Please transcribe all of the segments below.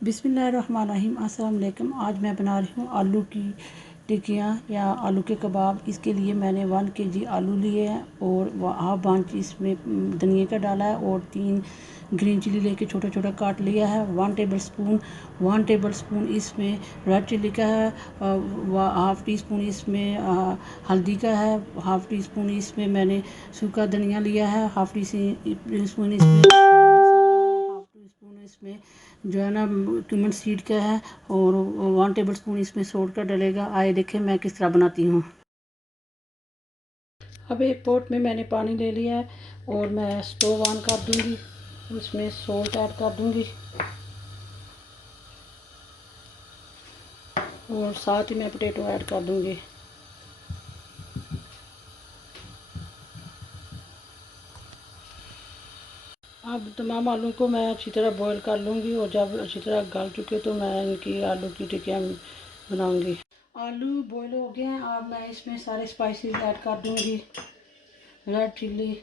बिस्मिल्लाहिर्रहमानिर्रहीम। अस्सलाम वालेकुम। आज मैं बना रही हूँ आलू की टिक्कियाँ या आलू के कबाब। इसके लिए मैंने 1 kg आलू लिए हैं और हाफ बांच इसमें धनिया का डाला है और 3 ग्रीन चिली लेके छोटा छोटा काट लिया है। 1 टेबल स्पून इसमें रेड चिली का है, हाफ़ टी स्पून इसमें हल्दी का है, हाफ़ टी स्पून इसमें मैंने सूखा धनिया लिया है, हाफ़ टी स्पून इसमें इसमें जो है ना क्यूमन सीड का है और 1 टेबल स्पून इसमें सोल्ट का डलेगा। आए देखें मैं किस तरह बनाती हूँ। अब एक पॉट में मैंने पानी ले लिया है और मैं स्टोव ऑन कर दूँगी, उसमें सोल्ट ऐड कर दूँगी और साथ ही मैं पोटैटो ऐड कर दूँगी। अब तमाम आलू को मैं अच्छी तरह बॉईल कर लूँगी और जब अच्छी तरह गल चुके तो मैं इनकी आलू की टिक्कियाँ बनाऊँगी। आलू बॉईल हो गए हैं। अब मैं इसमें सारे स्पाइसेस ऐड कर दूँगी। रेड चिली,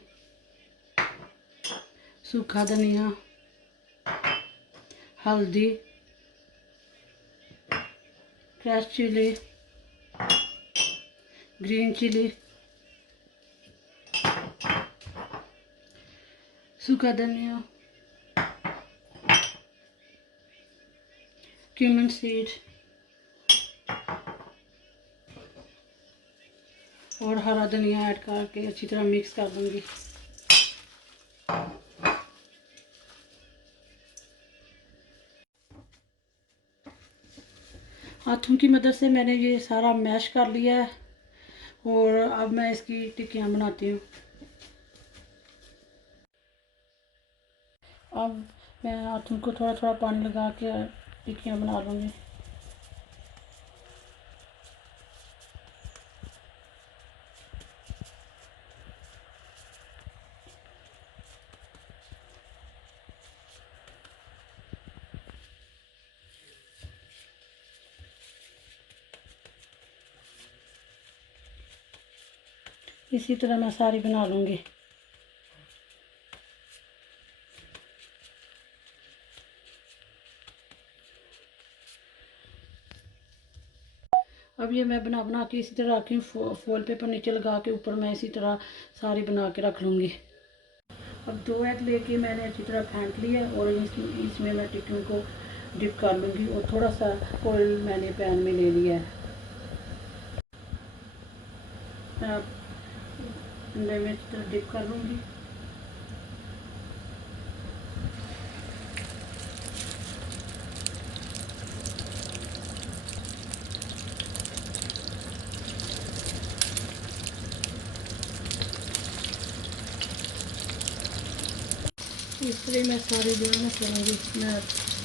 सूखा धनिया, हल्दी, फ्रेश चिली, ग्रीन चिली, सूखा धनिया, क्यूमन सीड और हरा धनिया ऐड करके अच्छी तरह मिक्स कर दूंगी। हाथों की मदद से मैंने ये सारा मैश कर लिया है और अब मैं इसकी टिक्कियाँ बनाती हूँ। अब मैं हाथों को थोड़ा थोड़ा पानी लगा के टिक्कियाँ बना लूँगी। इसी तरह मैं सारी बना लूँगी। अब ये मैं बना के इसी तरह रखी हूँ। फॉइल पेपर नीचे लगा के ऊपर मैं इसी तरह सारी बना के रख लूँगी। अब 2 एग लेके मैंने अच्छी तरह फेंट लिया और इसमें मैं टिक्कियों को डिप कर लूँगी और थोड़ा सा ऑयल मैंने पैन में ले लिया है। मैं अंडे में अच्छी तरह डिप कर लूँगी। इस तरह मैं सारी जो है ना करूँगी। मैं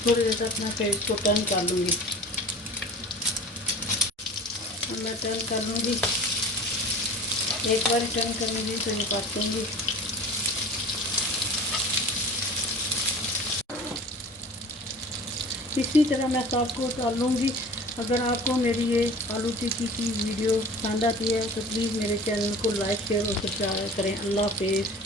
थोड़ी देर तक मैं पेज को टर्न कर लूँगी। मैं टर्न कर लूँगी, एक बार टर्न करूँगी तो ये काट दूँगी। इसी तरह मैं सबको डाल लूँगी। अगर आपको मेरी ये आलू टिक्की की वीडियो पसंद आती है तो प्लीज़ मेरे चैनल को लाइक शेयर और सब्सक्राइब करें। अल्लाह हाफ़िज़।